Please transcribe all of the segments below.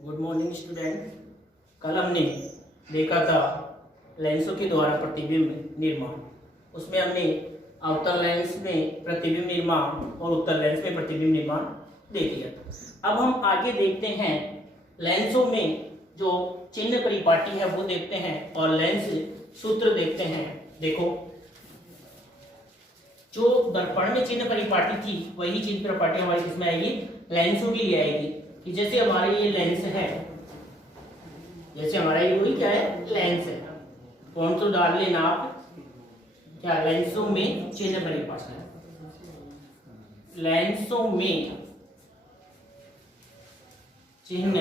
Good morning student. कल हमने देखा था लेंसों के द्वारा प्रतिबिंब निर्माण। उसमें हमने अवतल लेंस में प्रतिबिंब निर्माण और उत्तल लेंस में प्रतिबिंब निर्माण देख लिया था। अब हम आगे देखते हैं लेंसों में जो चिन्ह परिपाटी है वो देखते हैं और लेंस सूत्र देखते हैं। देखो, जो दर्पण में चिन्ह परिपाटी थी वही चिन्ह परिपाटी हमारी किसमें आएगी? लेंसों के लिए आएगी। कि जैसे हमारे ये लेंस है, जैसे हमारा ये वही क्या है? लेंस है। कौन तो डाल लेना आप, क्या लेंसों में चिन्ह परिपाटी है। लेंसों में चिन्ह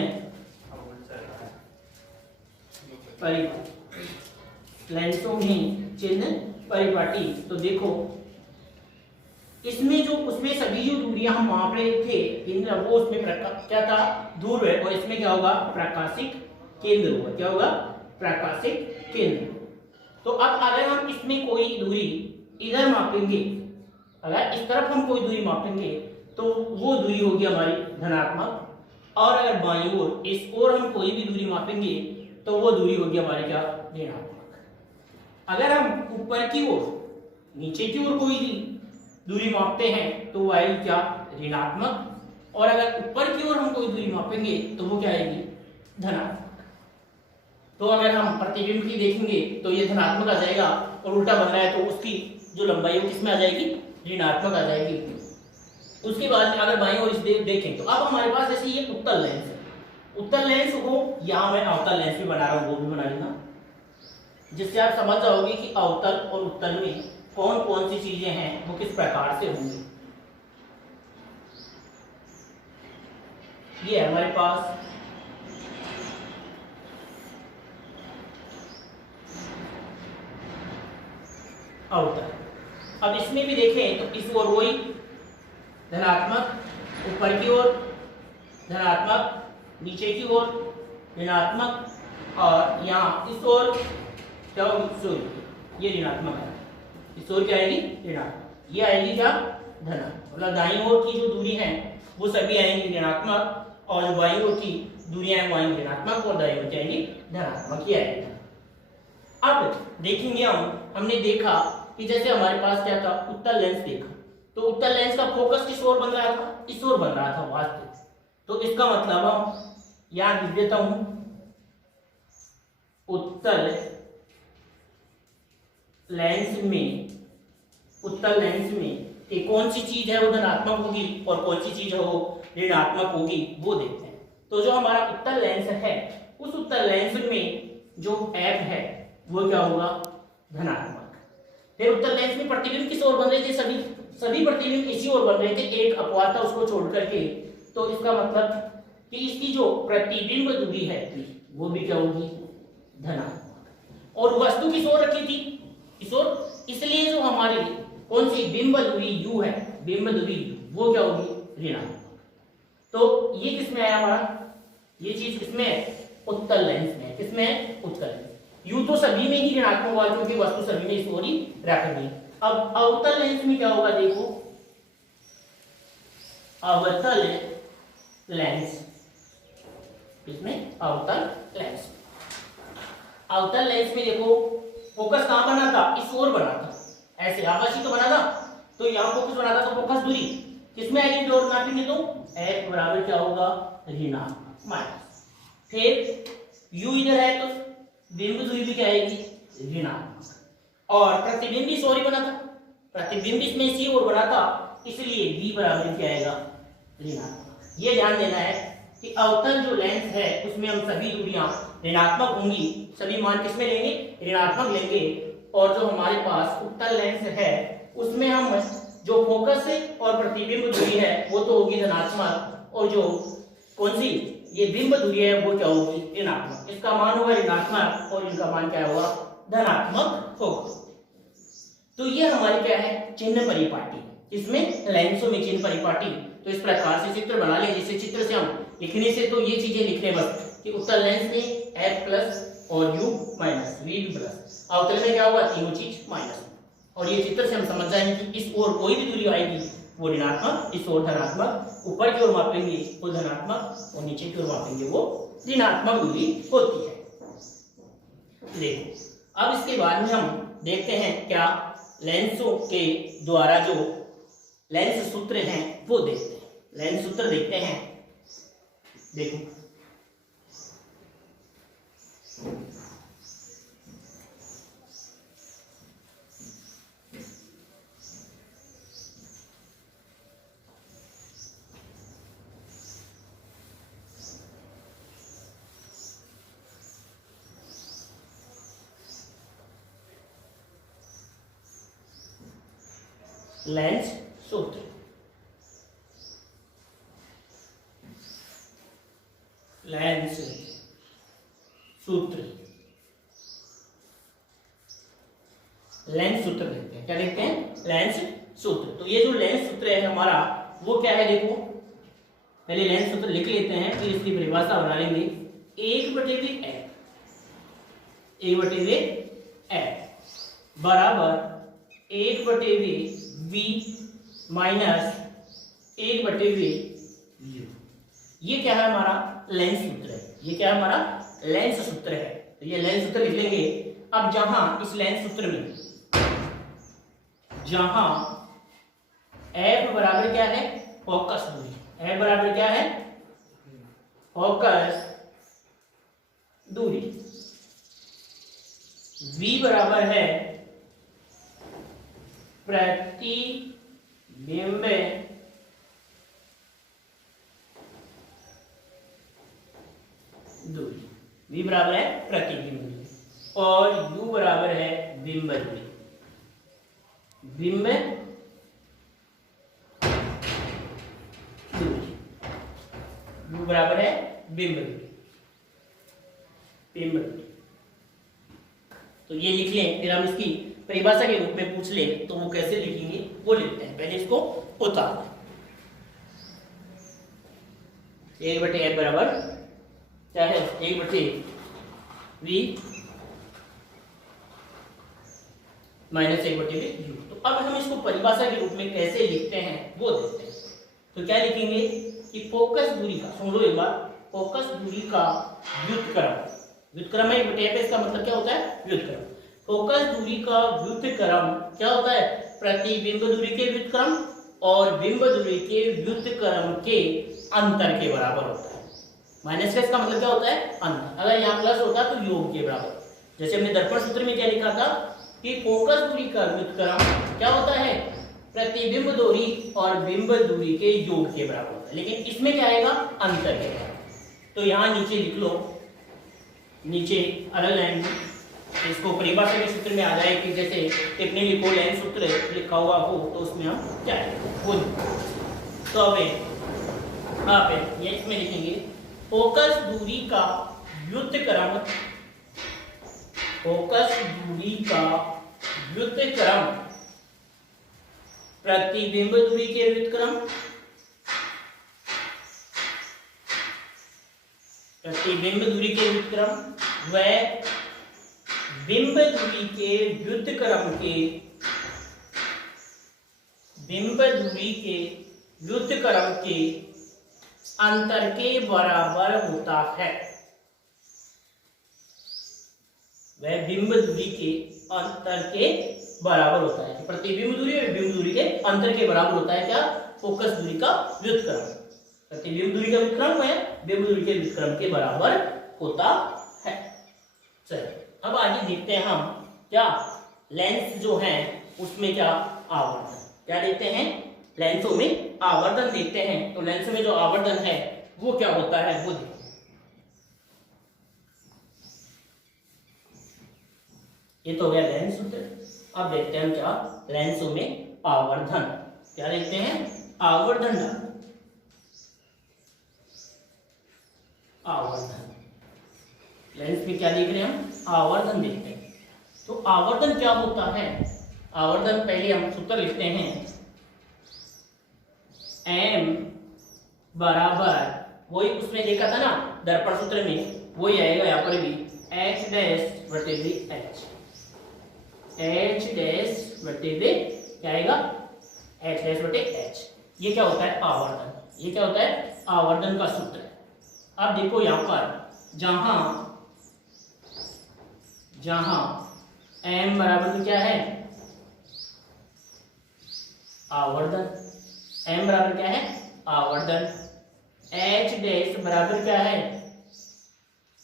परिपाटी, लेंसों में चिन्ह परिपाटी। तो देखो, इसमें जो उसमें सभी जो दूरियां हम माप रहे थे केंद्र, वो उसमें क्या था? दूर है। और इसमें क्या होगा? प्राकाशिक केंद्र होगा। क्या होगा? प्राकाशिक केंद्र। तो अब अगर हम इसमें कोई दूरी इधर मापेंगे, अगर इस तरफ हम कोई दूरी मापेंगे तो वो दूरी होगी हमारी धनात्मक, और अगर बाईं ओर इस ओर हम कोई भी दूरी मापेंगे तो वो दूरी होगी हमारी क्या? ऋणात्मक। अगर हम ऊपर की ओर नीचे की ओर कोई दूरी मापते हैं तो वो आएगी क्या? ऋणात्मक। और अगर ऊपर की ओर हम कोई दूरी मापेंगे तो वो क्या आएगी? धनात्मक। तो अगर हम प्रतिबिंब की देखेंगे तो ये धनात्मक आ जाएगा, और उल्टा बन रहा है तो उसकी जो लंबाई है वो किसमें आ जाएगी? ऋणात्मक आ जाएगी। उसके बाद अगर बाईं ओर इस देखें तो अब हमारे पास जैसे ये उत्तल लेंस है, उत्तल लेंस को यहाँ मैं अवतल लेंस भी बना रहा हूँ, वो भी बना लेना, जिससे आप समझ जाओगे कि अवतल और उत्तल में कौन कौन सी चीजें हैं वो किस प्रकार से होंगी। ये है हमारे पास अवतल। अब इसमें भी देखें तो इस ओर वही धनात्मक, ऊपर की ओर धनात्मक, नीचे की ओर ऋणात्मक, और यहाँ इस ओर क्या होगी? ये ऋणात्मक है। इस ओर क्या आएगी? ऋणात्मक। ये आएगी क्या? धनात्मक। मतलब दाईं ओर की जो दूरी है वो सभी आएंगी ऋणात्मक, और जो बाईं ओर की दूरियां हैं वो आएंगी ऋणात्मक, और दाईं ओर की आएंगी धनात्मक। ये आएगा। अब देखेंगे हमने देखा कि जैसे हमारे पास क्या था? उत्तल लेंस देखा, तो उत्तल लेंस का फोकस किस ओर बन रहा था? इस ओर बन रहा था वास्तविक। तो इसका मतलब हम यहां लिख देता हूं, उत्तल लेंस में, उत्तल लेंस में एक कौन सी चीज है वो धनात्मक होगी और कौन सी चीज है वो ऋणात्मक होगी, वो देखते हैं। तो जो हमारा उत्तल लेंस है, उस उत्तल लेंस में जो एफ है वो क्या होगा? धनात्मक। फिर उत्तल लेंस में प्रतिबिंब किस ओर बन रहे थे? सभी प्रतिबिंब इसी ओर बन रहे थे, एक अपवाद था उसको छोड़ करके। तो इसका मतलब कि इसकी जो प्रतिबिंब दूरी है वो भी क्या होगी? धनात्मक। और वस्तु किस ओर रखी थी? इस ओर। इसलिए जो हमारी कौन सी बिंब दूरी u है, बिंब दूरी वो क्या होगी? ऋणात्मक। तो ये किसमें आया हमारा? ये चीज किसमें है? उत्तल लेंस में। किसमें है? उत्तल लेंस। u तो सभी में ही ऋणात्मक होगा क्योंकि वस्तु सभी में इस ओर ही रख गई। अब अवतल लेंस में क्या होगा? देखो, अवतल लेंस, इसमें अवतल लेंस, अवतल लेंस में देखो फोकस कहां बना था? इस ओर बना था, ऐसे आवासी तो बना था। तो यहाँ फोकस बना था, तो फोकस दूरी किसमें आएगी? डोर नापेंगे तो f बराबर क्या होगा? ऋणात्मक माइनस। फिर u इधर है तो बिंब दूरी भी क्या आएगी? ऋणात्मक। और प्रतिबिंब इस ओर ही बना था, प्रतिबिंब इसमें इसी ओर बना था, इसलिए v बराबर क्या आएगा? ऋणात्मक। ये ध्यान देना है कि अवतल जो लेंस है उसमें हम सभी दूरियां ऋणात्मक होंगी, सभी मान किसमें लेंगे? ऋणात्मक लेंगे। और जो हमारे पास उत्तल लेंस है उसमें हम जो फोकस है और प्रतिबिंब दूरी है वो तो होगी धनात्मक, और जो कौन सी ये बिंब दूरी है वो क्या होगी? ऋणात्मक। इसका मान होगा ऋणात्मक और इनका मान क्या होगा? धनात्मक होगा। तो ये हमारे क्या है? चिन्ह परिपाटी। इसमें लेंसों में चिन्ह परिपाटी। तो इस प्रकार से चित्र बना लें, जिससे चित्र से हम लिखने से तो ये चीजें लिख रहे बस कि उत्तल लेंस में f प्लस और u माइनस, v भी प्लस, अवतल में क्या होगा? तीनों चीज माइनस। और ये चित्र से हम समझ जाएंगे कि इस ओर कोई भी दूरी आएगी वो ऋणात्मक, इस ओर धनात्मक, ऊपर की ओर मापेंगे वो धनात्मक और नीचे की ओर मापेंगे वो ऋणात्मक दूरी होती है। देखो अब इसके बाद में हम देखते हैं क्या लेंसों के द्वारा जो लेंस सूत्र हैं वो देखते हैं। लेंस सूत्र देखते हैं। देखो लेंस सूत्र, लेंस सूत्र, लेंस सूत्र देखते हैं। क्या देखते हैं? लेंस सूत्र। तो ये जो लेंस सूत्र है हमारा वो क्या है? देखो पहले लेंस सूत्र लिख लेते हैं, फिर इसकी परिभाषा बना लेंगे। 1/f, 1/f बराबर 1/v माइनस 1/v। ये क्या है? हमारा लेंस सूत्र है। ये क्या है? हमारा लेंस सूत्र है। तो ये लेंस सूत्र लिख लेंगे। अब जहां इस लेंस सूत्र में जहां f बराबर क्या है? फोकस दूरी। f बराबर क्या है? फोकस दूरी। v बराबर है प्रतिबिंब दूरी। v बराबर है प्रतिबिंब दूरी और u बराबर है बिंब दूरी। बिंब दूरी, u बराबर है बिंब दूरी, बिंब दूरी। तो ये लिख लें, फिर हम इसकी परिभाषा के रूप में पूछ ले तो वो कैसे लिखेंगे वो लिखते हैं। पहले इसको उतार दें। 1/f बराबर क्या है? 1/v minus 1/v। तो अब हम इसको परिभाषा के रूप में कैसे लिखते हैं वो देखते हैं। तो क्या लिखेंगे कि फोकस दूरी का, सुन लो एक बार, फोकस दूरी का व्युत्क्रम, व्युत्क्रम है 1/f, इसका मतलब क्या होता है? व्युत्क्रम। फोकस दूरी का व्युत्क्रम क्या होता है? प्रतिबिंब दूरी के व्युत्क्रम और बिंब दूरी के व्युत्क्रम के अंतर के बराबर होता है। माइनस का इसका मतलब क्या होता है? अंतर। अगर यहाँ प्लस होता तो योग के बराबर। जैसे हमने दर्पण सूत्र में क्या लिखा था कि फोकस दूरी का व्युत्क्रम क्या होता है? प्रतिबिंब दूरी और बिंब दूरी के योग के बराबर होता है। लेकिन इसमें क्या आएगा? अंतर के बराबर। तो यहाँ नीचे लिख लो, नीचे अलग लाइन में इसको परिभाषा के सूत्र में आ जाए कि जैसे टिप्पणी लिखो, लेंस सूत्र लिखा हुआ हो तो उसमें हम क्या वो। तो अब ये इसमें लिखेंगे फोकस दूरी का व्युत्क्रम, फोकस दूरी का व्युत्क्रम प्रतिबिंब दूरी के व्युत्क्रम, प्रतिबिंब दूरी के व्युत्क्रम व बिंब दूरी के व्युत्क्रम के, बिंब दूरी के व्युत्क्रम के अंतर के बराबर होता है। वह बिंब दूरी के अंतर के बराबर होता है। प्रतिबिंब दूरी और बिंब दूरी के अंतर के बराबर होता है क्या? फोकस दूरी का व्युत्क्रम। प्रतिबिंब दूरी का व्युत्क्रम है बिंब दूरी के व्युत्क्रम के बराबर होता है। चलिए अब आगे देखते हैं हम क्या लेंस जो है उसमें क्या आवर्धन, क्या देखते हैं? लेंसों में आवर्धन देखते हैं। तो लेंस में जो आवर्धन है वो क्या होता है वो देखते हैं। ये तो हो गया लेंस सूत्र। अब देखते हैं हम क्या लेंसों में आवर्धन, क्या देखते हैं? आवर्धन, आवर्धन। लेंस में क्या देख रहे हैं हम? आवर्धन देखते हैं। तो आवर्धन क्या होता है? आवर्धन पहले हम सूत्र लिखते हैं, m बराबर वही उसमें देखा था ना दर्पण सूत्र में, वही आएगा यहाँ पर भी, h डैश बटे v h, h डैश बटे v क्या आएगा? h डैश बटे h। ये क्या होता है? आवर्धन। ये क्या होता है? आवर्धन का सूत्र है। अब देखो यहाँ पर जहां m बराबर में क्या है, आवर्धन। m बराबर क्या है, आवर्धन। h डैश बराबर क्या है,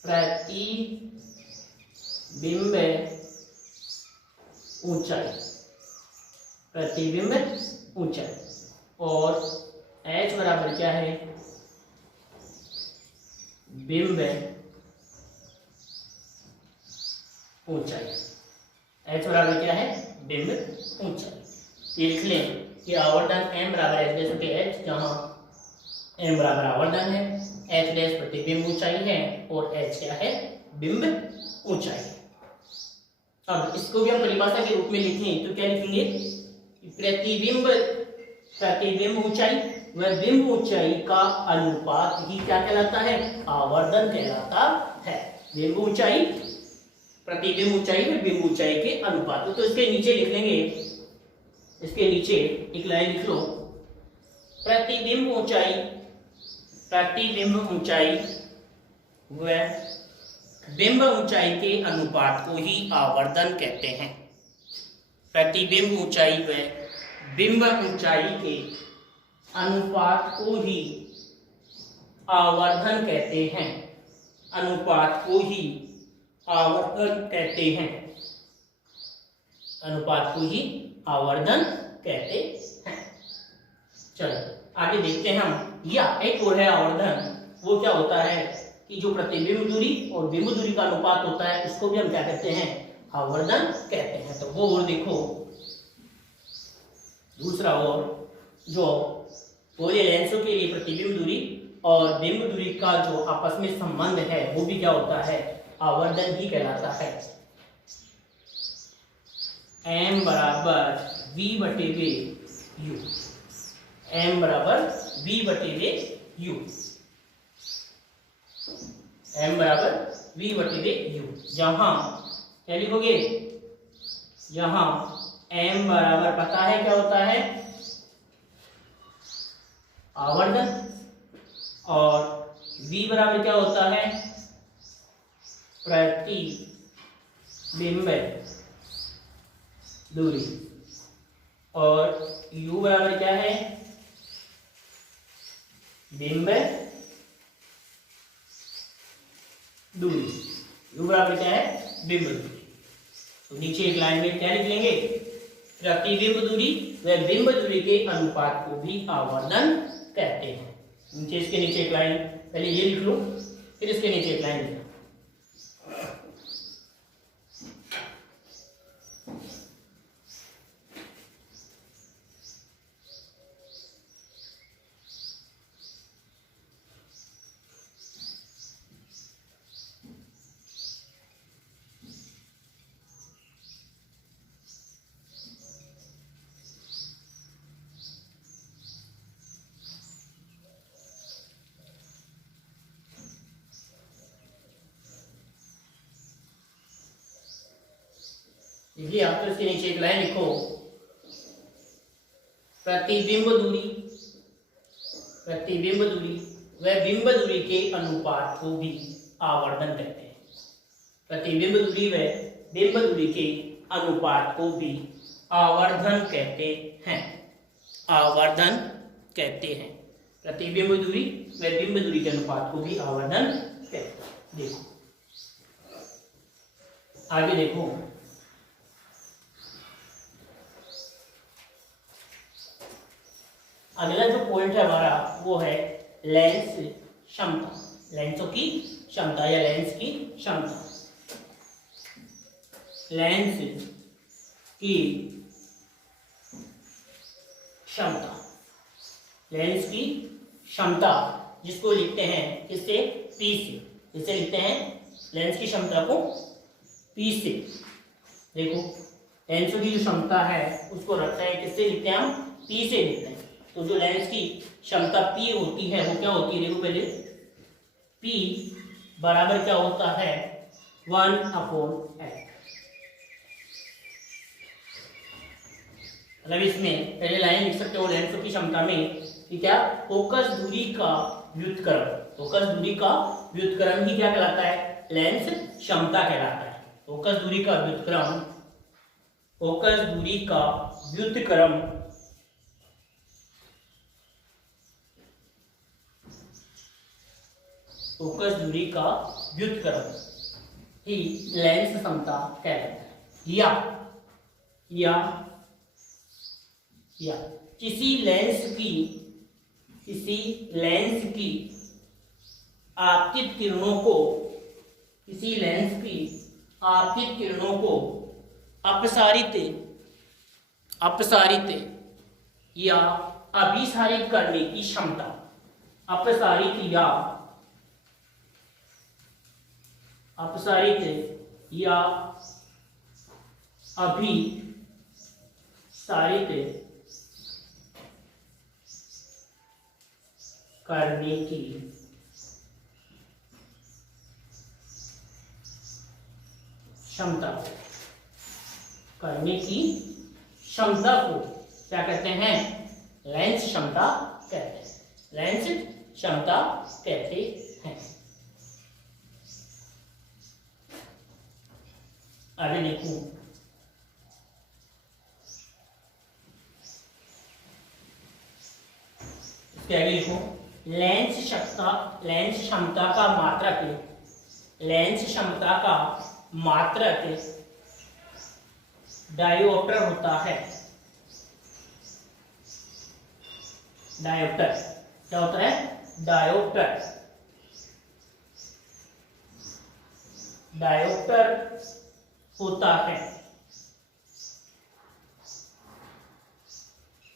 प्रतिबिंब ऊंचाई, प्रतिबिंब ऊंचाई। और h बराबर क्या है, बिंब ऊंचाई। h बराबर क्या है, बिंब ऊंचाई। ये लिख लें कि आवर्धन m बराबर h डैश बटे h, जहां m बराबर आवर्धन है, h डैश प्रतिबिंब ऊंचाई है और h क्या है, बिंब ऊंचाई है। अब इसको भी हम परिभाषा के रूप में लिखें तो क्या लिखेंगे, प्रतिबिंब ऊंचाई व बिंब ऊंचाई का अनुपात ही क्या कहलाता है, आवर्धन कहलाता है। बिंब ऊंचाई, प्रतिबिंब ऊंचाई व बिंब ऊंचाई के अनुपात। तो इसके नीचे लिख लेंगे, इसके नीचे एक लाइन लिख लो, प्रतिबिंब ऊंचाई व बिंब ऊंचाई के अनुपात को ही आवर्धन कहते हैं। प्रतिबिंब ऊंचाई व बिंब ऊंचाई के अनुपात को ही आवर्धन कहते हैं, अनुपात को ही आवर्धन कहते हैं, अनुपात को ही आवर्धन कहते हैं। चलो आगे देखते हैं हम। या एक और है आवर्धन, वो क्या होता है कि जो प्रतिबिंब दूरी और बिंब दूरी का अनुपात होता है, उसको भी हम क्या कहते हैं, आवर्धन कहते हैं। तो वो और देखो, दूसरा और जो गोलीय लेंसों के लिए प्रतिबिंब दूरी और बिंब दूरी का जो आपस में संबंध है, वो भी क्या होता है, आवर्धन ही कहलाता है। m बराबर v बटे वे u, m बराबर v बटे वे u, m बराबर v बटे वे u, जहां क्या लिखोगे, यहां m बराबर पता है क्या होता है, आवर्धन, और v बराबर क्या होता है, प्रतिबिंब दूरी, और u बराबर क्या है, बिंब दूरी। u बराबर क्या है, बिंब दूरी। तो नीचे एक लाइन में क्या लिख लेंगे, प्रतिबिंब दूरी व बिंब दूरी के अनुपात को भी आवर्धन कहते हैं। नीचे इसके नीचे एक लाइन, पहले ये लिख लो, फिर इसके नीचे एक लाइन लिख लो। देखिए आप तो इसके नीचे एक लाइन लिखो, प्रतिबिंब दूरी व बिंब दूरी के अनुपात को भी आवर्धन कहते हैं। प्रतिबिंब दूरी व बिंब दूरी के अनुपात को भी आवर्धन कहते हैं, आवर्धन कहते हैं। प्रतिबिंब दूरी व बिंब दूरी के अनुपात को भी आवर्धन कहते हैं। देखो आगे देखो, अगला जो पॉइंट है हमारा वो है लेंस क्षमता, लेंसों की क्षमता या लेंस की क्षमता। लेंस की क्षमता, लेंस की क्षमता जिसको लिखते हैं किससे, P से। किससे लिखते हैं लेंस की क्षमता को, P से। देखो लेंसों की जो क्षमता है उसको रखते हैं किससे लिखते हैं, हम P से लिखते हैं। तो जो लेंस की क्षमता P होती है वो क्या होती है, देखो पहले P बराबर क्या होता है, 1/8। मतलब इसमें पहले लाइन लिख सकते हो, लेंसों की क्षमता में कि क्या, फोकस दूरी का व्युत्क्रम। फोकस दूरी का व्युत्क्रम ही क्या कहलाता है, लेंस क्षमता कहलाता है। फोकस दूरी का व्युत्क्रम, फोकस दूरी का व्युत्क्रम फोकस दूरी का व्युत्क्रम ही लेंस क्षमता कहलाता है। या किसी लेंस की आपतित किरणों को, किसी लेंस की आपतित किरणों को अपसारित या अभिसारित करने की क्षमता, अपसारित या अभिसारित करने की क्षमता को क्या कहते हैं, लेंस क्षमता कहते हैं। लेंस क्षमता कहते हैं। आगे देखो, इसके आगे लिखो, लेंस क्षमता का मात्रक डायोप्टर होता है। डायोप्टर क्या होता है, डायोप्टर होता है।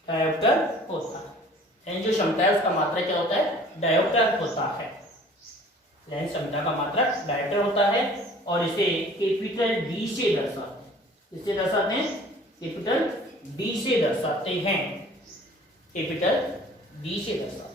डायोप्टर होता है। लेंस जो क्षमता है उसका मात्रक क्या होता है, डायोप्टर होता है। लेंस क्षमता का मात्रक डायोप्टर होता है और इसे कैपिटल डी से दर्शाते हैं। इससे दर्शाते हैं, कैपिटल डी से दर्शाते हैं। कैपिटल डी से दर्शाते हैं।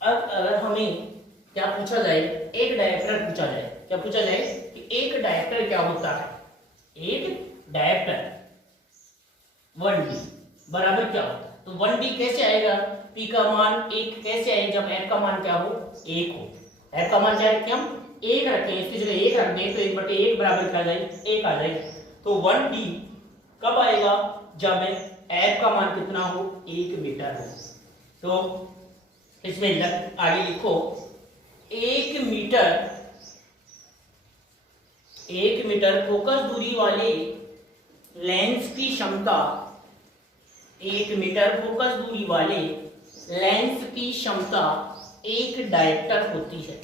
अब अगर हमें क्या पूछा जाए, एक डायोप्टर पूछा जाए, क्या पूछा जाए कि एक डायोप्टर क्या होता है। एक डायोप्टर 1D बराबर क्या होता है, तो 1D कैसे आएगा, P का मान 1 कैसे आएगा, जब F का मान क्या हो, 1 हो। F का मान चाहे कि हम 1 रखें, इसकी जगह 1 रख दें तो 1/1 बराबर क्या आ जाएगा, 1 आ जाएगा। तो 1D कब आएगा, जब F का मान कितना हो, 1 मीटर हो। तो इसमें आगे लिखो, 1 मीटर फोकस दूरी वाले लेंस की क्षमता, 1 मीटर फोकस दूरी वाले लेंस की क्षमता 1 डायोप्टर होती है।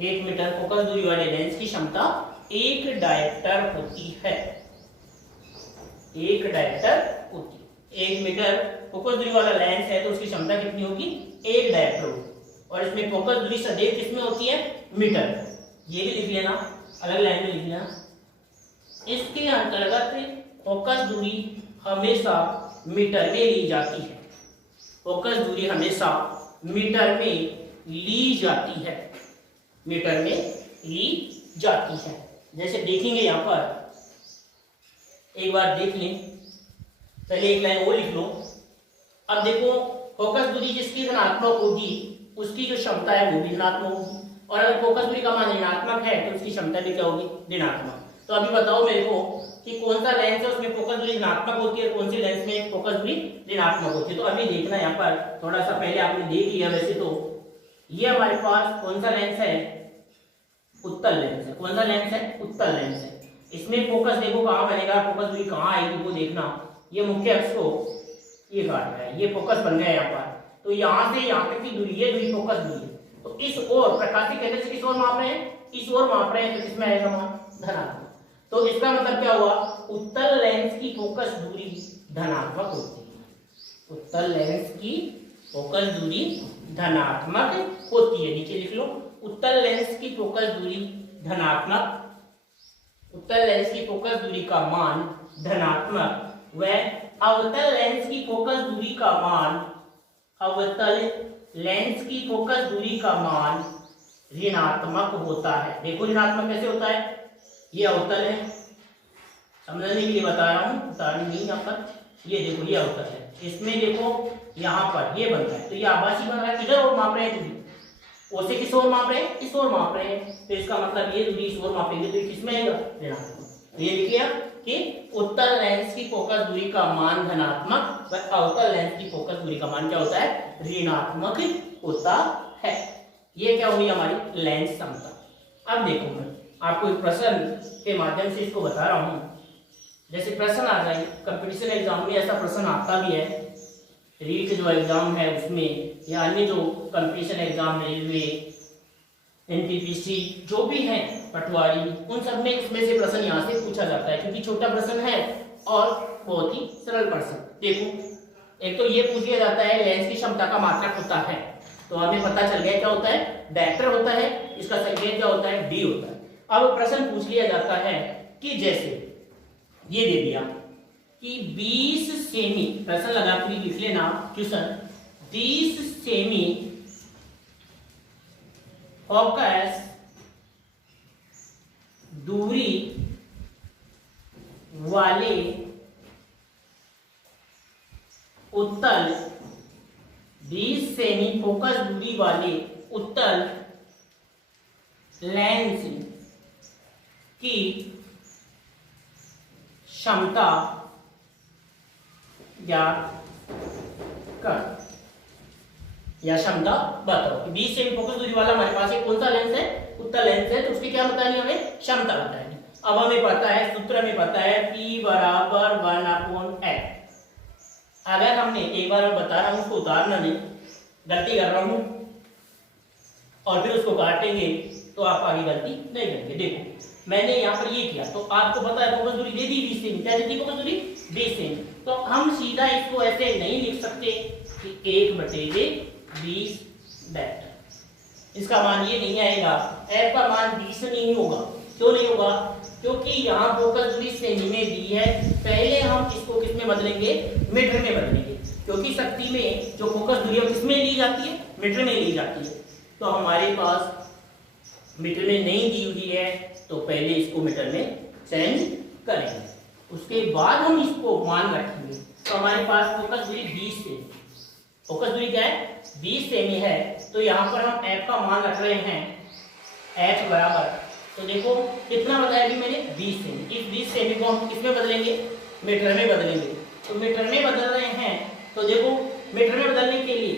1 मीटर फोकस दूरी वाले लेंस की क्षमता 1 डायोप्टर होती है। 1 डायोप्टर होती है। 1 मीटर फोकस दूरी वाला लेंस है तो उसकी क्षमता कितनी होगी, 1 डायोप्टर होगी। और इसमें फोकस दूरी सदैव किसमें होती है, मीटर। ये भी लिख लेना, अलग लाइन में लिख लेना। इसके अंतर्गत फोकस दूरी हमेशा मीटर में ली जाती है। फोकस दूरी हमेशा मीटर में ली जाती है। मीटर में ली जाती है। जैसे देखेंगे यहां पर, एक बार देख लें, पहले एक लाइन वो लिख लो। अब देखो, फोकस दूरी जिसकी धनात्मक होगी उसकी जो क्षमता है वो भी ऋणात्मक होगी, और अगर फोकस दूरी का मान ऋणात्मक है तो उसकी क्षमता भी क्या होगी, ऋणात्मक। तो अभी बताओ मेरे को कि कौन सा लेंस है उसमें फोकस दूरी ऋणात्मक होती है, कौन सी लेंस में फोकस दूरी ऋणात्मक होती है। तो अभी देखना, यहाँ पर थोड़ा सा पहले आपने देख लिया। वैसे तो ये हमारे पास कौन सा लेंस है, उत्तल लेंस है। कौन सा लेंस है, उत्तल लेंस है। इसमें फोकस देखो कहाँ बनेगा, फोकस दूरी कहाँ आएगी वो देखना। ये मुख्य अक्ष को ये काट रहा है, ये फोकस बन गया यहाँ पर। तो यहाँ से यहाँ तक की दूरी, ये दूरी फोकस दूरी है। तो इस ओर प्रकाशिक केंद्र से किस ओर माप रहे हैं, इस ओर माप रहे हैं, तो किसमें आएगा मान, धनात्मक। तो इसका मतलब क्या हुआ, उत्तल लेंस की फोकस दूरी धनात्मक होती है। उत्तल लेंस की फोकस दूरी धनात्मक होती है। नीचे लिख लो, उत्तल लेंस की फोकस दूरी धनात्मक, उत्तल लेंस की फोकस दूरी का मान धनात्मक व अवतल लेंस की फोकस दूरी का मान, अवतल लेंस की फोकस दूरी का मान ऋणात्मक होता है। देखो ऋणात्मक कैसे होता है, ये अवतल है, समझने के लिए बता रहा हूँ, उतारनी नहीं यहाँ पर। ये देखो ये अवतल है, इसमें देखो यहाँ पर ये बनता है, तो ये आभासी बन रहा है, किधर और माप रहे हैं दूरी, ओसे किस ओर माप रहे हैं, इस ओर माप रहे हैं, तो इसका मतलब ये दूरी इस ओर मापेंगे तो ये किस में आएगा, ऋणात्मक। तो ये लिखिए कि उत्तल लेंस की फोकस दूरी का मान धनात्मक व अवतल लेंस की फोकस दूरी का मान क्या होता है, ऋणात्मक होता है। ये क्या हुई हमारी लेंस समता। अब देखो मैं आपको एक प्रश्न के माध्यम से इसको बता रहा हूँ। जैसे प्रश्न आ जाए कंपटीशन एग्जाम में, ऐसा प्रश्न आता भी है, रीट जो एग्जाम है उसमें, या अन्य जो कंपटीशन एग्जाम रेलवे एनटीपीसी जो भी है पटवारी, उन सब में इसमें से प्रश्न यहाँ से पूछा जाता है, क्योंकि छोटा प्रश्न है और बहुत ही सरल प्रश्न। देखो एक तो ये पूछ लिया जाता है लेंस की क्षमता का मात्रक होता है, तो हमें पता चल गया क्या होता है, वेक्टर होता है, इसका संकेत क्या होता है, डी होता है। अब प्रश्न पूछ लिया जाता है कि जैसे ये दे दिया कि 20 सेमी, प्रश्न लगा के लिख लेना क्वेश्चन, 20 सेमी फोकस दूरी वाले उत्तल, 20 सेमी फोकस दूरी वाले उत्तल लेंस की क्षमता ज्ञात कर, या क्षमता बताओ। 20 सेमी फोकस दूरी वाला हमारे पास एक कौन सा लेंस है, उत्तल लेंस है, तो उसकी क्या बतानी है हमें, क्षमता बतानी। अब हमें पता है, सूत्र में पता है P बराबर 1/f। अगर हमने एक बार बता रहा हूं, उसको उतारना नहीं, गलती कर रहा हूं और फिर उसको काटेंगे तो आप आगे गलती नहीं करेंगे। देखो मैंने यहाँ पर ये किया, तो आपको पता है फोकस दूरी दे दी 20 सेमी, क्या दे दी फोकस दूरी 20 सेमी, तो हम सीधा इसको ऐसे नहीं लिख सकते कि 1/20 वेक्टर, इसका मान ये नहीं आएगा, f का मान 20 नहीं होगा। क्यों नहीं होगा, क्योंकि यहाँ फोकस दूरी सेमी में दी है, पहले हम इसको किस में बदलेंगे, मीटर में बदलेंगे, क्योंकि शक्ति में जो फोकस दूरी है किस में ली जाती है, मीटर में ली जाती है। तो हमारे पास मीटर में नहीं दी हुई है, तो पहले इसको मीटर में चेंज करेंगे, उसके बाद हम इसको मान रखेंगे। तो हमारे पास फोकस दूरी 20 सेमी, फोकस दूरी क्या है 20 सेमी है, तो यहाँ पर हम f का मान रख रहे हैं h बराबर, तो देखो कितना बताया अभी मैंने 20 सेमी, इस 20 सेमी को हम किसमें बदलेंगे, मीटर में बदलेंगे। तो मीटर में बदल रहे हैं, तो देखो मीटर में बदलने के लिए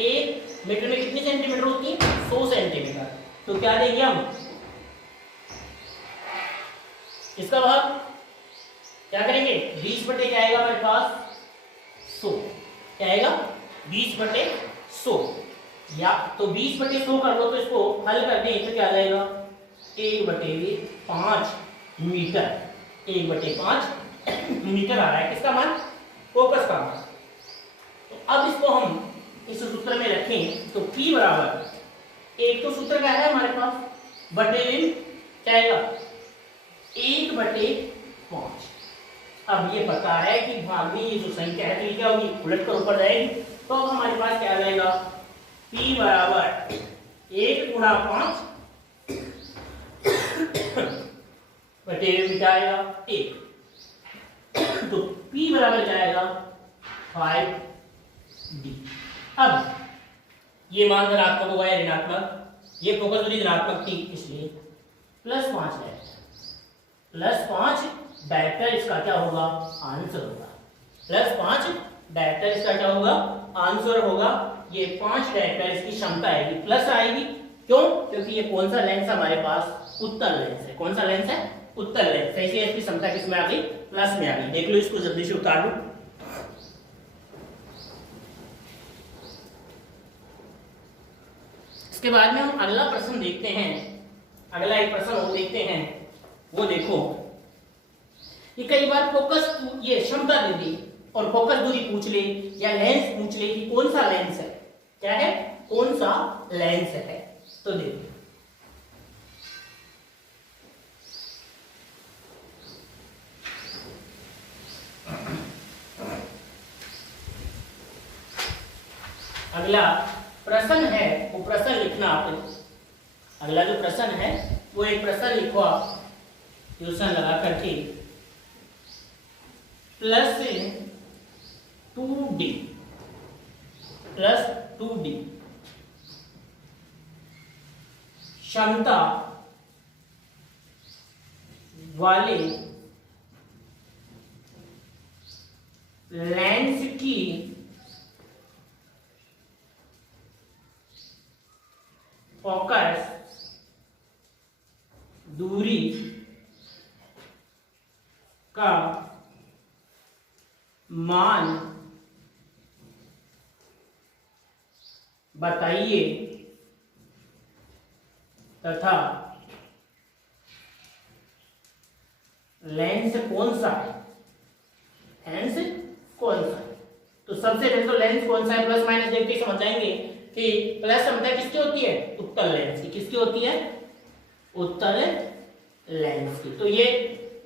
एक मीटर में कितनी सेंटीमीटर होती है, 100 सेंटीमीटर, तो क्या देंगे हम, इसका भाग क्या करेंगे, 20 बटे क्या आएगा हमारे पास 100, क्या आएगा 20/100, या तो 20/100 कर लो, तो इसको हल कर दें तो क्या आ जाएगा 1/5 मीटर, 1/5 मीटर आ रहा है, किसका मान, फोकस का मान। तो अब इसको हम इस सूत्र में रखें, तो P बराबर, एक तो सूत्र क्या है हमारे पास, बटे क्या आएगा 1/5। अब ये पता है कि भाग में ये जो संख्या है तो ये क्या होगी, उलट कर ऊपर जाएगी, तो अब हमारे पास क्या आ जाएगा, P बराबर 1 गुणा 5 बटे क्या आएगा 1, तो P बराबर क्या आएगा 5D। अब ये मान धनात्मक होगा या ऋणात्मक, ये फोकस दूरी धनात्मक थी इसलिए +5 है, +5 डायरेक्टर इसका क्या होगा, आंसर होगा, +5 डायरेक्टर इसका क्या होगा, आंसर होगा। ये 5 डायरेक्टर इसकी क्षमता आएगी, प्लस आएगी, क्यों, क्योंकि ये कौन सा लेंस हमारे पास, उत्तल लेंस है, कौन सा लेंस है, उत्तल लेंस, इसलिए इसकी क्षमता किसमें आ गई, प्लस में आ गई। देख लो इसको जल्दी से उतार लो। इसके बाद में हम अगला प्रश्न देखते हैं, अगला एक प्रश्न और देखते हैं, वो देखो कि कई बार फोकस ये क्षमता दे दी और फोकस दूरी पूछ ले या लेंस पूछ ले कि कौन सा लेंस है, क्या है, कौन सा लेंस है, तो देखो अगला प्रश्न है वो प्रश्न लिखना आप। अगला जो प्रश्न है वो एक प्रश्न लिखो आप ट्यूशन लगा करके, प्लस 2d क्षमता वाले लेंस की फोकस दूरी का मान बताइए तथा लेंस कौन सा है। लेंस कौन सा है, तो सबसे पहले तो लेंस कौन सा है प्लस माइनस देख के समझ जाएंगे कि प्लस क्षमता किसकी होती है, उत्तल लेंस की। किसकी होती है, उत्तल लेंस की। तो ये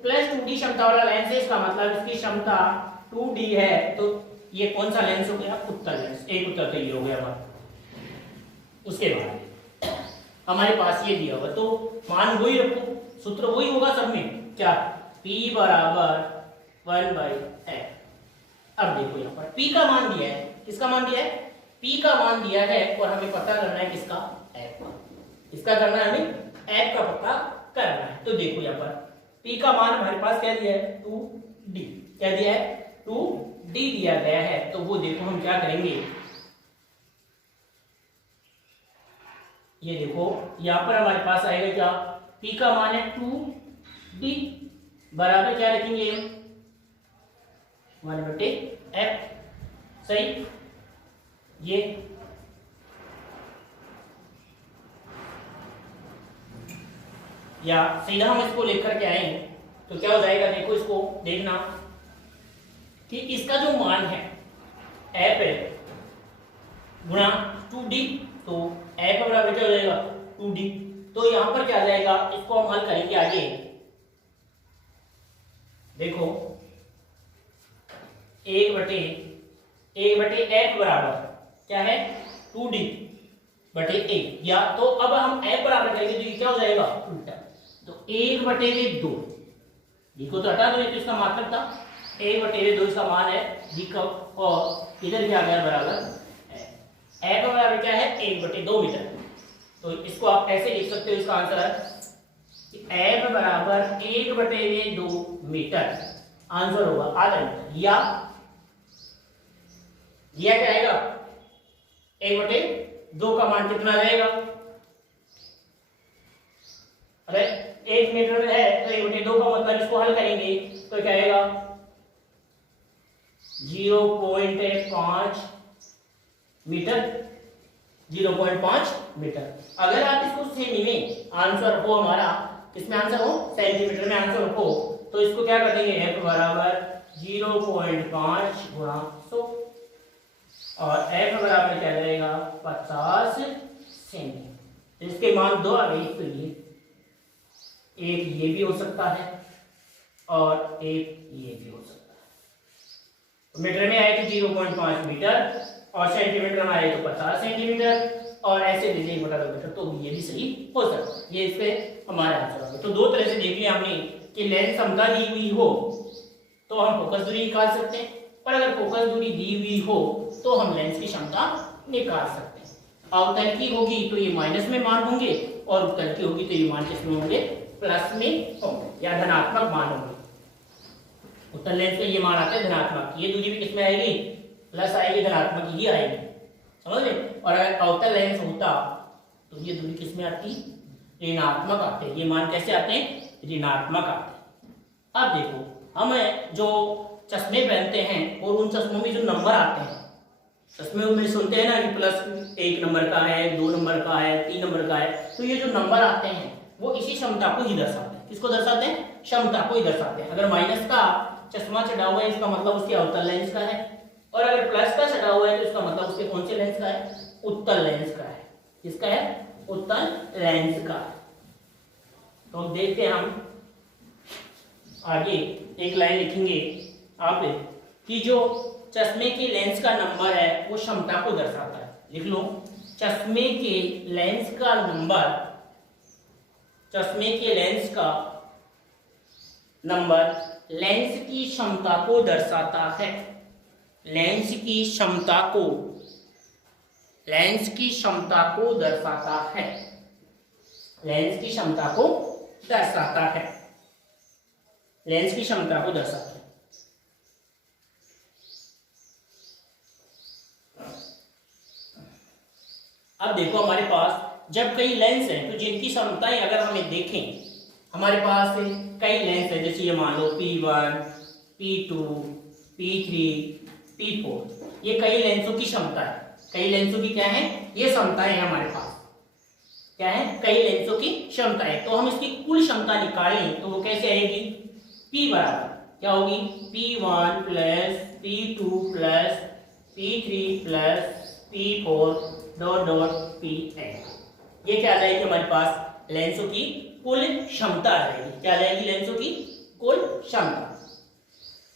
प्लस 2d क्षमता वाला लेंस है, इसका मतलब इसकी क्षमता 2d है, तो ये कौन सा लेंस हो गया, उत्तल लेंस। एक उत्तर तो ये हो गया हमारा। उसके बाद हमारे पास ये दिया हुआ, तो मान वही रखो, सूत्र वही होगा सब में, क्या, P बराबर 1/f। अब देखो यहाँ पर P का मान दिया है, किसका मान दिया है, P का मान दिया है, और हमें पता करना है किसका, f का। किसका करना है, हमें f का पता करना है। तो देखो यहाँ पर P का मान हमारे पास क्या दिया है, 2d। क्या दिया है, 2d दिया गया है। तो वो देखो हम क्या करेंगे, ये देखो यहाँ पर हमारे पास आएगा क्या, P का मान है 2d बराबर क्या रखेंगे, 1/f। सही, ये या सीधा हम इसको लेकर के आएंगे तो क्या हो जाएगा, देखो इसको देखना कि इसका जो मान है f है गुणा 2d, तो f का बराबर क्या हो जाएगा, 2d। तो यहां पर क्या आ जाएगा, इसको हम हल करेंगे आगे। देखो 1/f बराबर क्या है, 2d बटे a, या तो अब हम f बराबर करेंगे तो ये क्या हो जाएगा, उल्टा। तो 1/2, देखो तो हटा दो, ये तो इसका मात्रक था, 1/2 इसका मान है d का, और इधर क्या आ गया बराबर f का बराबर क्या है, 1/2 मीटर। तो इसको आप ऐसे लिख सकते हो, इसका आंसर है कि f बराबर 1/2 मीटर, आंसर होगा आधा मीटर। या क्या आएगा, 1/2 का मान कितना रहेगा, अरे 1 मीटर है तो 1/2 का मतलब इसको हल करेंगे तो क्या आएगा, 0.5 मीटर, 0.5 मीटर। अगर आप इसको सेमी में आंसर हो, हमारा किसमें आंसर हो, सेंटीमीटर में आंसर हो, तो इसको क्या कर देंगे, f बराबर 0.5 गुणा 100, और f बराबर क्या रहेगा, 50 सेंटीमीटर। इसके मान दो आ गई, तो ये एक ये भी हो सकता है और एक ये भी हो सकता है। तो मीटर में आए तो 0.5 मीटर, और सेंटीमीटर में आए तो 50 सेंटीमीटर, और ऐसे लीजिए 1/2 मीटर, तो ये भी सही हो सकता है। ये इसके हमारा आंसर होगा। तो दो तरह से देख लिया हमने कि लेंस क्षमता दी हुई हो तो हम फोकस दूरी निकाल सकते हैं, और अगर फोकस दूरी दी हुई हो तो हम लेंस की क्षमता निकाल सकते हैं। अवतल की होगी तो ये माइनस में मान होंगे, और उत्तल की होगी तो ये मान किसमें होंगे, प्लस में होंगे, या धनात्मक मान होंगे। उत्तल लेंस में ये मान आते हैं धनात्मक, ये दूरी भी किसमें आएगी, प्लस आएगी, धनात्मक ही आएगी, समझ रहे। और अगर अवतल लेंस होता तो ये दूरी किसमें आती, ऋणात्मक आते हैं। ये मान कैसे आते हैं, ऋणात्मक आते हैं। अब देखो हम जो चश्मे पहनते हैं और उन चश्मों में जो नंबर आते हैं, चश्मे में सुनते हैं ना कि प्लस 1 नंबर का है, 2 नंबर का है, 3 नंबर का है, तो ये जो नंबर आते हैं वो इसी क्षमता को ही दर्शाते हैं। किसको दर्शाते हैं, क्षमता को ही दर्शाते हैं। अगर माइनस का चश्मा चढ़ा हुआ है इसका मतलब उसके अवतल लेंस का है, और अगर प्लस का चढ़ा हुआ है तो इसका मतलब उसके कौन से लेंस का है, उत्तल लेंस का है। किसका है, उत्तल लेंस का है। तो देखते हैं हम आगे एक लाइन लिखेंगे आप कि जो चश्मे के लेंस का नंबर है वो क्षमता को दर्शाता है। लिख लो चश्मे के लेंस का नंबर, चश्मे के लेंस का नंबर लेंस की क्षमता को दर्शाता है। लेंस की क्षमता को, लेंस की क्षमता को दर्शाता है। लेंस की क्षमता को दर्शाता है। लेंस की क्षमता को दर्शाता है। अब देखो हमारे पास जब कई लेंस हैं तो जिनकी क्षमताएं अगर हमें देखें, हमारे पास कई लेंस हैं, जैसे ये मान लो P1, P2, P3, P4, ये कई लेंसों की क्षमता है। कई लेंसों की क्या है, ये क्षमताएं हैं हमारे पास, क्या है, कई लेंसों की क्षमता है। तो हम इसकी कुल क्षमता निकालें तो वो कैसे आएगी, P बराबर क्या होगी, P1 plus P2 plus P3 plus P4 dot dot Pn। ये क्या आ जाएगी हमारे पास, लेंसों की कुल क्षमता आ जाएगी। क्या आ जाएगी, लेंसों की कुल क्षमता।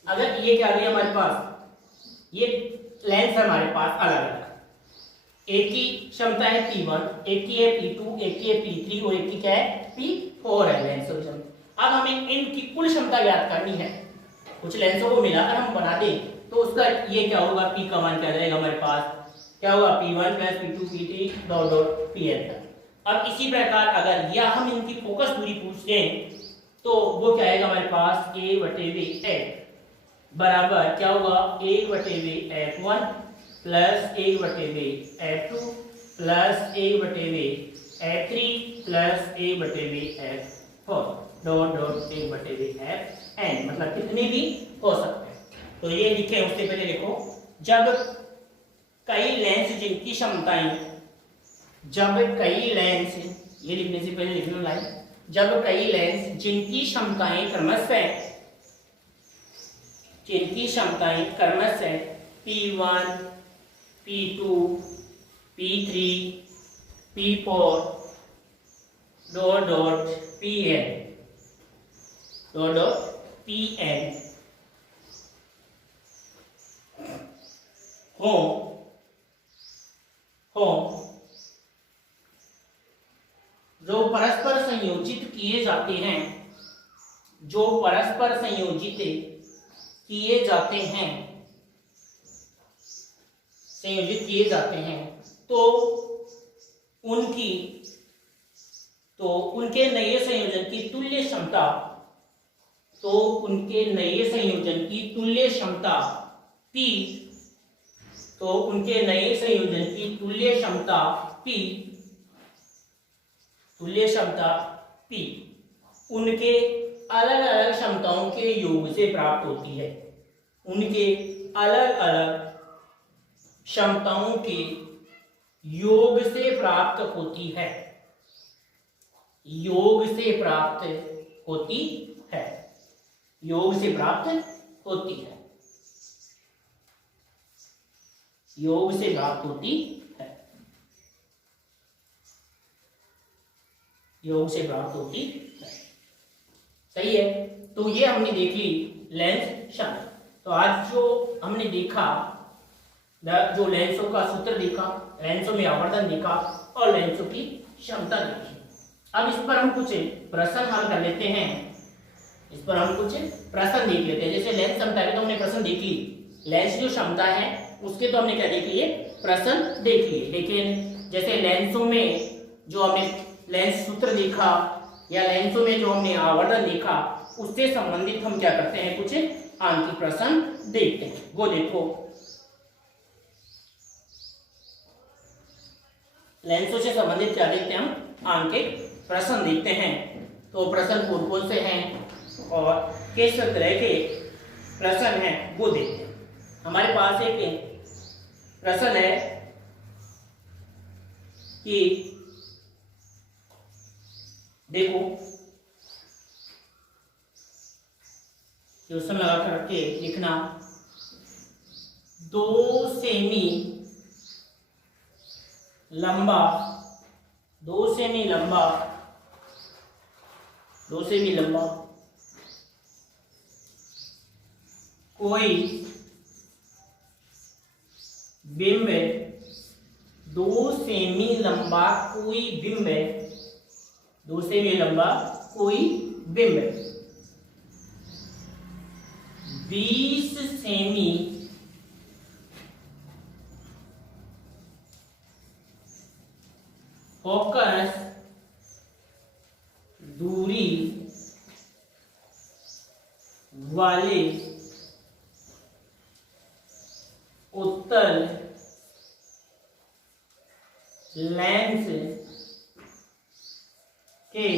अगर ये क्या आ गई हमारे पास, ये लेंस है हमारे पास अलग अलग, एक की क्षमता है P1, एक की है P2, एक की है P3 और एक की क्या है P4 है लेंसों की क्षमता। अब हमें इनकी कुल क्षमता ज्ञात करनी है। कुछ लेंसों को मिलाकर हम बना दें तो उसका ये क्या होगा, P का मान क्या रहेगा हमारे पास, क्या होगा P1 plus P2 P3 dot dot Pn तक। अब इसी प्रकार अगर या हम इनकी फोकस दूरी पूछ लें तो वो क्या आएगा हमारे पास, A/F बराबर क्या होगा, A/F1 plus A/F2 plus A/F3 plus A/F4 dot dot A/Fn, मतलब कितने भी हो सकते हैं। तो ये लिखे, उससे पहले देखो, जब कई लेंस जिनकी क्षमताएं, जब कई लेंस, ये लिखने से पहले लिखना लाइन, जब कई लेंस जिनकी क्षमताएं क्रमशः, जिनकी क्षमताएं क्रमशः P1, P2, P3, P4 dot dot Pn dot dot Pn हो जो परस्पर संयोजित किए जाते हैं, जो परस्पर संयोजित किए जाते हैं, संयोजित किए जाते हैं, तो उनके नए संयोजन की तुल्य क्षमता, तो उनके नए संयोजन की तुल्य क्षमता P, तो उनके नए संयोजन की तुल्य क्षमता P, तुल्य क्षमता P उनके अलग अलग क्षमताओं के योग से प्राप्त होती है। उनके अलग अलग क्षमताओं के योग से प्राप्त होती है। योग से प्राप्त होती है। योग से प्राप्त होती है। योग से प्राप्त होती है। योग से प्राप्त होती है। सही है। तो ये हमने देख ली लेंस क्षमता। तो आज जो हमने देखा, जो लेंसों का सूत्र देखा, लेंसों में आवर्धन देखा और लेंसों की क्षमता देखी। अब इस पर हम कुछ प्रश्न हल कर लेते हैं। इस पर हम कुछ प्रश्न देख लेते हैं। जैसे लेंस क्षमता के तो हमने प्रश्न देख ली, लेंस जो क्षमता है उसके तो हमने क्या देख लिए, प्रश्न देख लिए। लेकिन जैसे लेंसों में जो हमने लेंस सूत्र देखा या लेंसों में जो हमने आवर्धन देखा, उससे संबंधित हम क्या करते हैं, कुछ आंकिक प्रश्न देखते हैं। वो देखो, लेंसों से संबंधित क्या देखते हैं, हम आंकिक प्रश्न देखते हैं। तो प्रश्न कौन कौन से हैं और किस तरह के प्रश्न हैं वो देखते हैं। हमारे पास एक प्रश्न है कि देखो, क्वेश्चन लगा करके लिखना, 2 सेमी लंबा, 2 सेमी लंबा, 2 सेमी लंबा कोई बिंब 2 सेमी लंबा कोई बिंब है, 2 सेमी लंबा कोई बिंब है, 20 सेमी फोकस दूरी वाले उत्तल लेंस के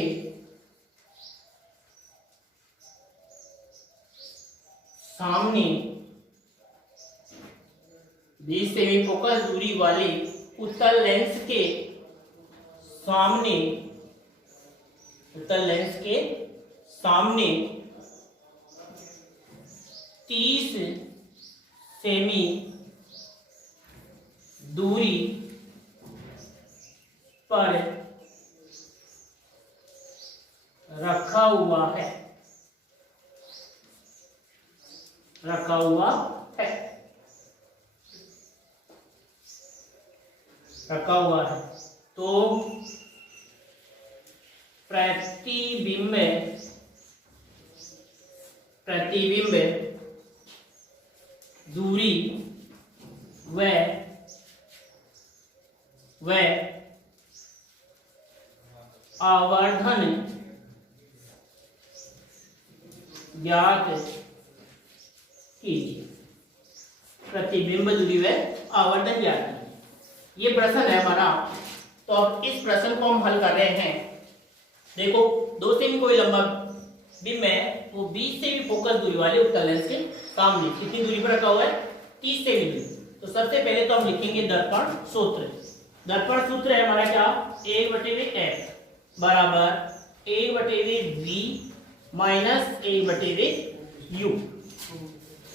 सामने 20 सेमी फोकस दूरी वाले उत्तल लेंस के सामने, उत्तल लेंस के सामने 30 सेमी दूरी पर रखा हुआ है, रखा हुआ है, रखा हुआ है। तो प्रतिबिंब, प्रतिबिंब दूरी व आवर्धन ज्ञात कीजिए, प्रतिबिंब दूरी व आवर्धन ज्ञात कीजिए। ये प्रश्न है हमारा। तो अब इस प्रश्न को हम हल कर रहे हैं। देखो 2 सेमी कोई लंबा बिंब है, वो 20 सेमी फोकस दूरी वाले उत्तल लेंस के सामने कितनी दूरी पर रखा हुआ है, 30 सेमी दूरी। तो सबसे पहले तो हम लिखेंगे दर्पण सूत्र। दर्पण सूत्र है हमारा क्या, 1/f बराबर 1/v माइनस 1/u।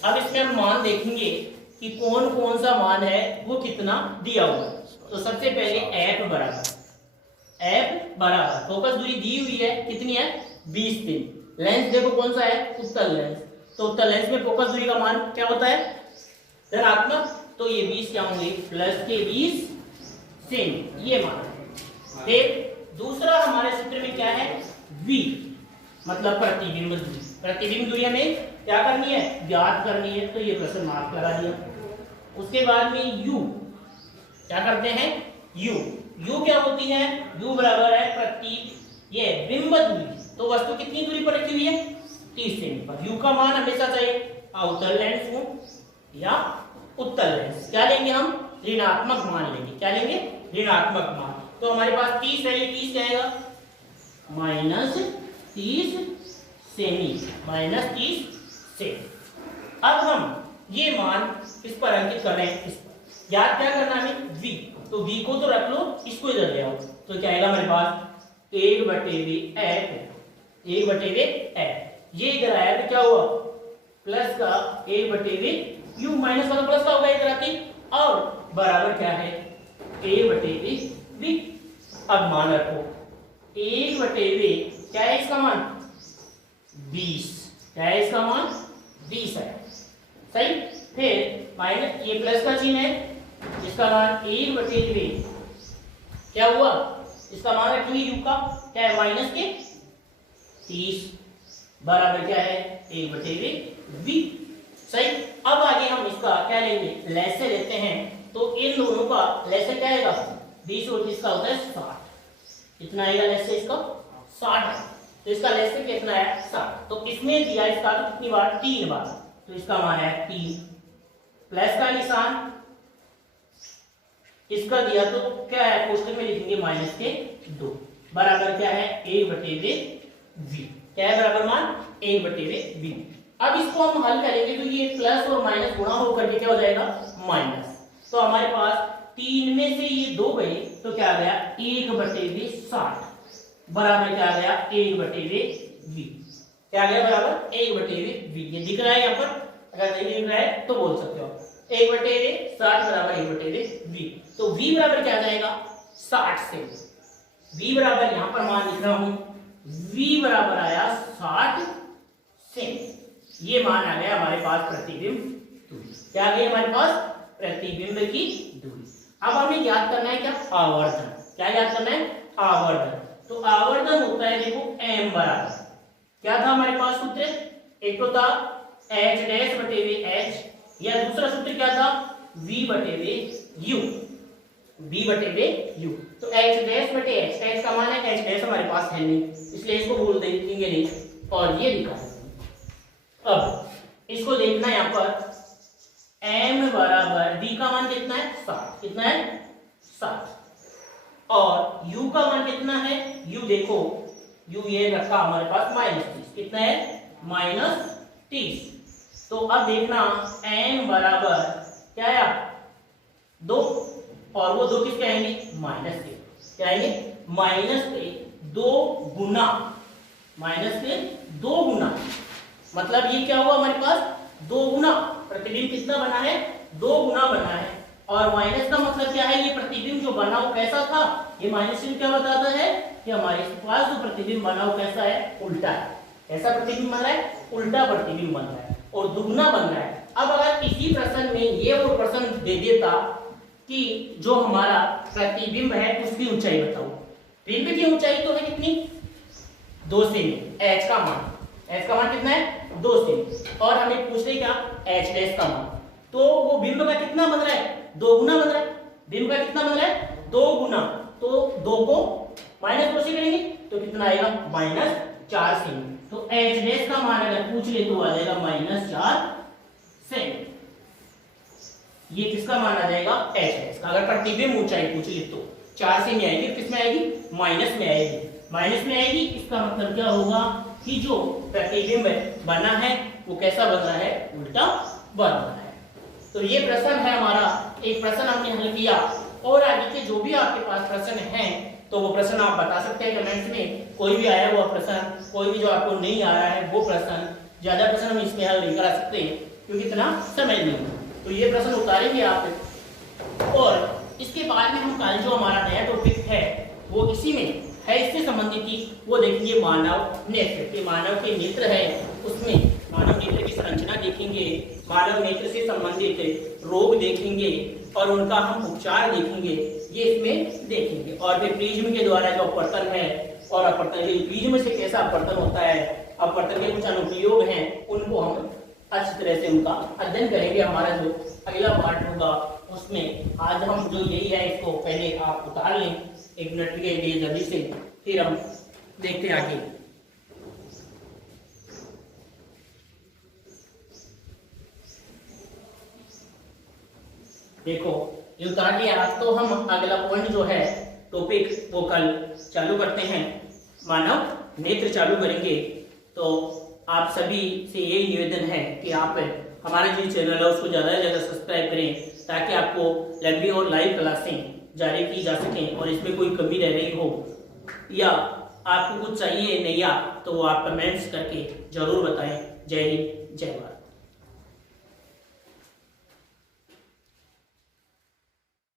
अब इसमें हम मान देखेंगे कि कौन कौन सा मान है वो कितना दिया हुआ है। तो सबसे पहले f बराबर फोकस दूरी दी हुई है, कितनी है, 20 सेमी। लेंस देखो कौन सा है, उत्तल लेंस। तो उत्तल लेंस में फोकस दूरी का मान क्या होता है, धनात्मक। तो ये 20 क्या होंगे, प्लस के 20 सेमी, ये मान है। फिर दूसरा हमारे सूत्र में क्या है, v मतलब प्रतिबिंब दूरी। प्रतिबिंब दूरी हमें क्या करनी है, ज्ञात करनी है। तो ये प्रश्न मार्क करा दिया। उसके बाद में u क्या करते हैं, u क्या होती है, u बराबर है प्रति ये बिंब दूरी। तो वस्तु कितनी दूरी पर रखी हुई है, 30 सेमी पर। u का मान हमेशा चाहिए अवतल लेंस हो या उत्तल लेंस। क्या लेंगे हम, ऋणात्मक मान लेंगे। क्या लेंगे, ऋणात्मक मान। तो हमारे पास 30 है, ये 30 जाएगा माइनस 30 सेमी, माइनस 30 सेमी। अब हम ये मान इस पर अंकित कर रहे हैं। इस पर याद क्या करना है, v। तो v को तो रख लो, इसको इधर ले आओ। तो क्या आएगा हमारे पास 1/f, 1/f। ये इधर आया तो क्या हुआ, प्लस का 1/v, u माइनस वाला प्लस का होगा इधर आके, और बराबर क्या है 1/v। अब मान रखो 1/v क्या है, इसका मान 20। क्या है इसका मान, 20 है, सही। फिर माइनस ये प्लस का चिन्ह है, इसका मान 1/v क्या हुआ, इसका मान रखेंगे u का, क्या है माइनस के 30 बराबर क्या है 1/v, सही। अब आगे हम इसका क्या लेंगे, लैसे लेते हैं। तो इन दोनों का लैसे क्या आएगा, 20 और 30 का होता है 60। कितना आएगा लैसे इसका, 60। तो इसका लैसे कितना है, 60। तो इसमें दिया इसका तो कितनी बार, 3 बार। तो इसका मान है 3, प्लस का निशान इसका दिया तो क्या है, कोष्टक में लिखेंगे माइनस के 2 बराबर क्या है 1/v। क्या है बराबर मान 1/v। अब इसको हम हल करेंगे तो ये प्लस और माइनस गुणा होकर के क्या हो जाएगा, माइनस। तो हमारे पास 3 में से ये 2 गए तो क्या आ गया 1/v 60 बराबर क्या आ गया 1/v। क्या आ गया बराबर 1/v। ये दिख रहा है यहाँ पर, अगर नहीं दिख रहा है तो बोल सकते हो 1/v 60 बराबर 1/v। तो v बराबर क्या आ जाएगा 60 से, v बराबर यहाँ पर मान लिख रहा हूं, v बराबर आया 60 से। ये मान आ गया हमारे पास प्रतिबिंब दूरी। क्या आ गई हमारे पास, प्रतिबिंब की दूरी। अब हमें याद करना है क्या, आवर्धन। क्या याद करना है, आवर्धन। तो आवर्धन होता है देखो m बराबर, क्या था हमारे पास सूत्र, एक तो था h डैश बटे वे h, या दूसरा सूत्र क्या था v बटे वे u, v बटे वे u। तो h डैश बटे h, h का मान है, h डैश हमारे पास है नहीं इसलिए इसको बोल देंगे नहीं और ये लिखा है। अब इसको देखना है यहाँ पर m बराबर v का मान कितना है 7, कितना है 7, और u का मान कितना है, u देखो u ये रखा हमारे पास -30, कितना है -30। तो अब देखना n बराबर क्या आया 2, और वो 2 किसके आएंगे माइनस के, क्या आएंगे माइनस के 2 गुना, माइनस के 2 गुना, मतलब ये क्या हुआ हमारे पास 2 गुना, प्रतिबिंब कितना बना है 2 गुना बना है। और माइनस का मतलब क्या है, ये प्रतिबिंब जो बना वो कैसा था, ये माइनस चिन्ह क्या बताता है कि हमारे पास जो प्रतिबिंब बना वो कैसा है, उल्टा है। कैसा प्रतिबिंब बन रहा है, उल्टा प्रतिबिंब बन रहा है और दुगना बन रहा है। अब अगर इसी प्रश्न में ये वो प्रश्न दे देता कि जो हमारा प्रतिबिंब है उसकी ऊंचाई बताओ, बिंब की ऊंचाई तो है कितनी 2 सेमी, h का मान कितना है 2 सेमी, और हमें पूछ रहे क्या h डैश का मान, तो वो बिंब का कितना बन रहा है 2 गुना बन रहा है, बिंब का कितना बन रहा है 2 गुना, तो 2 को -2 से करेंगे तो कितना आएगा -4 सेमी। तो h डैश का मान अगर पूछ ले तो आ जाएगा -4 सेमी। ये किसका मान आ जाएगा h डैश का। अगर प्रतिबिंब ऊंचाई पूछ ले तो 4 सेमी आएगी, किस में आएगी माइनस में आएगी, माइनस में आएगी। इसका मतलब क्या होगा कि जो प्रतिबिंब बना है वो कैसा बन रहा है, उल्टा बन रहा है। तो ये प्रश्न है हमारा, एक प्रश्न हमने हल किया, और आगे के जो भी आपके पास प्रश्न हैं तो वो प्रश्न आप बता सकते हैं कमेंट्स में, कोई भी आया हुआ प्रश्न, कोई भी जो आपको नहीं आ रहा है वो प्रश्न, ज्यादा प्रश्न हम इसमें हल नहीं करा सकते क्योंकि इतना समय नहीं है, तो ये प्रश्न उतारेंगे आप। और इसके बाद में हम कल जो हमारा नया टॉपिक है वो इसी में है, इससे संबंधित ही वो देखेंगे मानव नेत्र। मानव के नेत्र है उसमें मानव नेत्र की संरचना देखेंगे, मानव नेत्र से संबंधित रोग देखेंगे और उनका हम उपचार देखेंगे, ये इसमें देखेंगे। और फिर प्रिज्म के द्वारा जो अपवर्तन है और अपवर्तन प्रिज्म से कैसा अपवर्तन होता है, अपवर्तन के कुछ अनुप्रयोग हैं, उनको हम अच्छी तरह से उनका अध्ययन करेंगे। हमारा जो अगला पार्ट होगा उसमें आज हम जो यही है इसको पहले आप उतार लें 1 मिनट के लिए जल्दी से, फिर हम देखते हैं आगे। देखो ये उतार लिया, तो हम अगला पॉइंट जो है टॉपिक वो कल चालू करते हैं, मानव नेत्र चालू करेंगे। तो आप सभी से यही निवेदन है कि आप हमारा जो चैनल है उसको ज़्यादा से ज़्यादा सब्सक्राइब करें ताकि आपको लंबी और लाइव क्लासें जारी की जा सकें, और इसमें कोई कमी रह रही हो या आपको कुछ चाहिए नहीं आ तो वो आप कमेंट्स करके जरूर बताएं। जय हिंद, जय भारत।